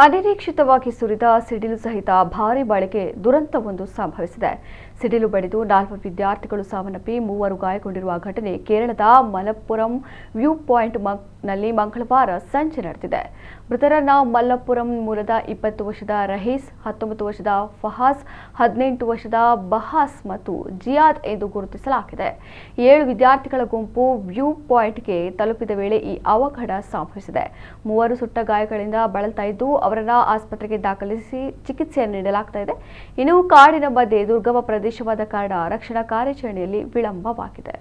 ಅನಿರೀಕ್ಷಿತವಾಗಿ ಸುರಿದ ಸಿಡಿಲು ಸಹಿತ ಭಾರೀ ಮಳೆಗೆ ದುರಂತವೊಂದು ಸಂಭವಿಸಿದೆ. ಸಿಡಿಲು ಬಡಿದು 4 ವಿದ್ಯಾರ್ಥಿಗಳು ಸಾವನ್ನಪ್ಪಿ 3 ಗಾಯಗೊಂಡಿರುವ ಘಟನೆ ಕೇರಳದ ಮಲಪ್ಪುರಂ ವ್ಯೂ ಪಾಯಿಂಟ್ ನಲ್ಲಿ ಮಂಗಳವಾರ ಸಂಜೆ ನಡೆದಿದೆ. ಮೃತರನ್ನ ಮಲಪ್ಪುರಂ ಮೂಲದ 20 ವರ್ಷದ ರಹೀಸ್, 19 ವರ್ಷದ ಫಹಾಸ್, 18 ವರ್ಷದ ಬಹಾಸ್ ಮತ್ತು ಜಿಯಾದ್ ಎಂದು ಗುರುತಿಸಲಾಗಿದೆ. 7 ವಿದ್ಯಾರ್ಥಿಗಳ ಗುಂಪು ವ್ಯೂ ಪಾಯಿಂಟ್ಗೆ ತಲುಪಿದ ವೇಳೆ ಈ ಅವಘಡ ಸಂಭವಿಸಿದೆ. 3 ಸುಟ್ಟ ಗಾಯಗಳಿಂದ ಬಳಲ್ತಾ ಇದ್ದು ಅವರನ್ನ ಆಸ್ಪತ್ರೆಗೆ ದಾಖಲಿಸಿ ಚಿಕಿತ್ಸೆಯನ್ನು ನೀಡಲಾಗುತ್ತಿದೆ. ಇನ್ನು ಕಾಡಿನ ಮಧ್ಯೆ ದುರ್ಗಮ ಪ್ರದೇಶವಾದ ಕಾರಣ ರಕ್ಷಣಾ ಕಾರ್ಯಾಚರಣೆಯಲ್ಲಿ ವಿಳಂಬವಾಗಿದೆ.